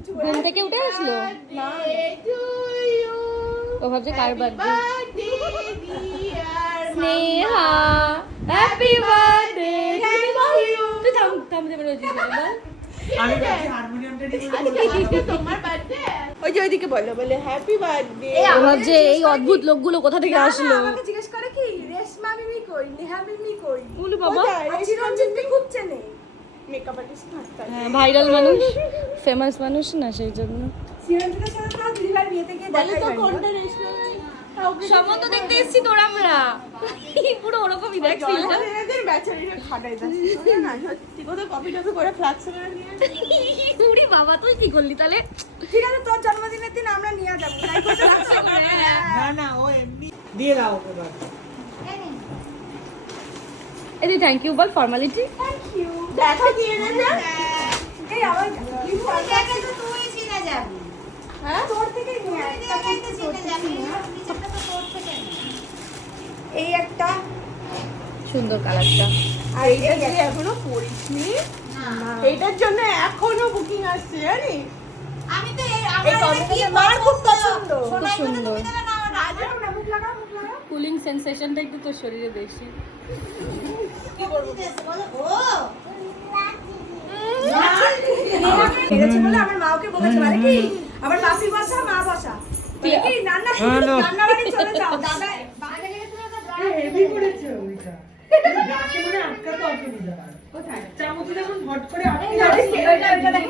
ঘুম থেকে উঠে আসলো? ও ভাবছে কার বার্থডে স্নেহা হ্যাপি বার্থডে তুই থাম থাম রোজি ওই যে ওইদিকে বলো বলে হ্যাপি বার্থডে ভাবছে এই অদ্ভুত লোকগুলো কোথা থেকে আসলো? আমাকে জিজ্ঞেস করে কি? রেশমা মিমি কই? নেহা মিমি কই? বলু বাবা চিরঞ্জিতকে খুব চেনে। মেকআপ আর্টিস্ট হ্যাঁ ভাইরাল মানুষ ফেমাস মানুষ না সেই জন্য। কি করলি তাহলে? ঠিক আছে তোর জন্মদিনের দিন আমরা নিয়ে যাব। হ্যাঁ, হ্যাঁ। না না ও এমনি দিয়ে দাও এদি থ্যাংক ইউ বল ফর্মালিটি দেখা এই আমার তুই চিনে যাবি। হ্যাঁ? তোর থেকে নিয়ে আয়। জায়গাতে চিনে যাবি। নিচেরটা তো তোর থেকে এই একটা। সুন্দর কালারটা। আর এইটা যে এখনও পড়িসনি? এইটার জন্য এখনও বুকিং আসছে জানিস? আমি তো এই এই আমার কি মার খুব পছন্দ? পছন্দ। খুব সুন্দর। না আমার রাজা। লাগাও না, মুখ লাগাও, মুখ লাগাও। কুলিং সেন্সেশনটা একটু তোর শরীরে বেশি। কি বলতে এসে বলো, ও বলে আমার মা ওকে বলেছে মানে কি? বাসি বসা মা বসা। বলে কি? রান্না রান্না বাড়ি চলে যাও দাদা। বাইরে গেলে তুমি ওকে হেভি করেছে ওইটা। যাকে মনে আটকাতে অসুবিধা কোথায়? চামচ যখন হট করে আটকে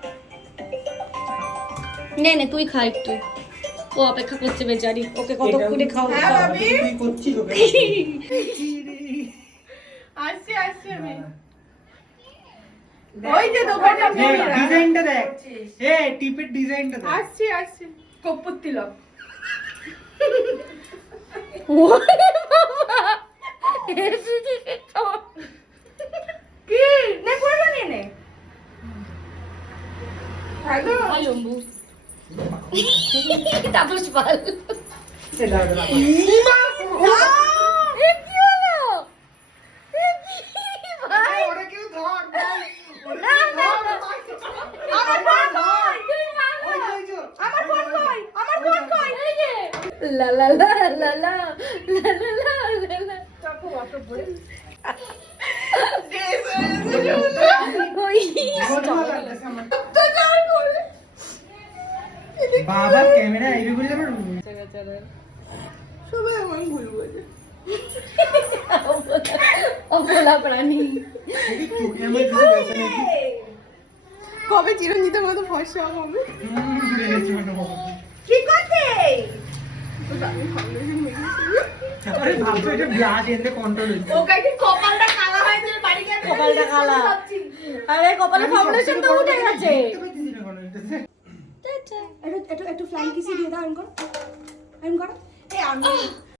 নে নে তুই খা একটু। ও অপেক্ষা করছে বেচারি ওকে কতক্ষণে হ্যাঁ, ওকে? আসছে আসছে আমি। ওই যে দোকানটা দেখ ডিজাইনটা দেখ। এ টিপের ডিজাইনটা দেখ। আসছে আসছে। কপুর তিলক কি? নে করব নে নে। হ্যালো লম্বু। তাপস পাল এ দাঁড়া, দাঁড়া। এ কি হলো এ কি ভাই বাবা ক্যামেরা এইভাবে করে যাবে? সবাই আমার ভুল বলে অবলা প্রাণী। কবে চিরঞ্জিতের মতো ফর্সা হবে? কি করতে কপালটা কালা আরে কপালে ফাউন্ডেশন তো উঠে গেছে। একটু একটু একটু ফ্লাইং কিসি দিয়ে দাও এম করো। এম করো। এই আমি